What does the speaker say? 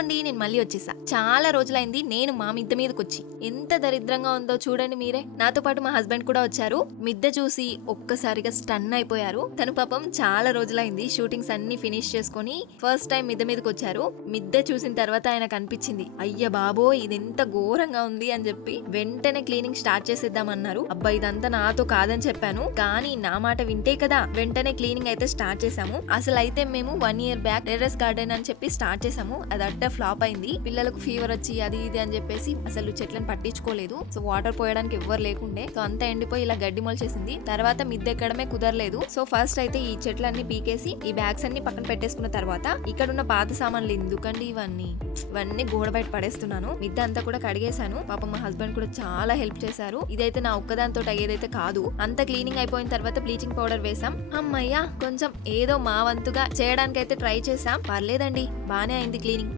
అండి, నేను మళ్ళీ వచ్చేసా. చాలా రోజులైంది నేను మా మిద్దె మీదకి వచ్చి. ఎంత దరిద్రంగా ఉందో చూడండి మీరే. నాతో పాటు మా హస్బెండ్ కూడా వచ్చారు. మిద్దె చూసి ఒక్కసారిగా స్టన్ అయిపోయారు. తను పాపం చాలా రోజులైంది షూటింగ్స్ అన్ని ఫినిష్ చేసుకుని ఫస్ట్ టైం మిద్దె మీదకి వచ్చారు. మిద్దె చూసిన తర్వాత ఆయనకు అనిపించింది, అయ్య బాబో ఇది ఎంత ఘోరంగా ఉంది అని చెప్పి వెంటనే క్లీనింగ్ స్టార్ట్ చేసేద్దామన్నారు. అబ్బా ఇదంతా నాతో కాదని చెప్పాను, కానీ నా మాట వింటే కదా. వెంటనే క్లీనింగ్ అయితే స్టార్ట్ చేసాము. అసలు అయితే మేము 1 year బ్యాక్ టెర్రస్ గార్డెన్ అని చెప్పి స్టార్ట్ చేసాము. అది అడ్డ ఫ్లాప్ అయింది. పిల్లలకు ఫీవర్ వచ్చి అది ఇది అని చెప్పేసి అసలు చెట్లను పట్టించుకోలేదు. సో వాటర్ పోయడానికి ఎవ్వరు లేకుండే. సో అంతా ఎండిపోయి ఇలా గడ్డి మొలిచేసింది. తర్వాత మిద్దె ఎక్కడమే కుదరలేదు. సో ఫస్ట్ అయితే ఈ చెట్లన్నీ పీకేసి ఈ బ్యాగ్స్ అన్ని పక్కన పెట్టేసుకున్న తర్వాత ఇక్కడ ఉన్న పాత సామాన్లు ఎందుకండి ఇవన్నీ గోడ బయట పడేస్తున్నాను. మిద్దె అంతా కూడా కడిగేశాను. పాప మా హస్బెండ్ కూడా చాలా హెల్ప్ చేశారు. ఇదైతే నా ఒక్కదాంతో అయ్యేదైతే కాదు. అంత క్లీనింగ్ అయిపోయిన తర్వాత బ్లీచింగ్ పౌడర్ వేసాం. అమ్మయ్య కొంచెం ఏదో మా వంతుగా చేయడానికైతే ట్రై చేసాం. పర్లేదండి, బానే అయింది క్లీనింగ్.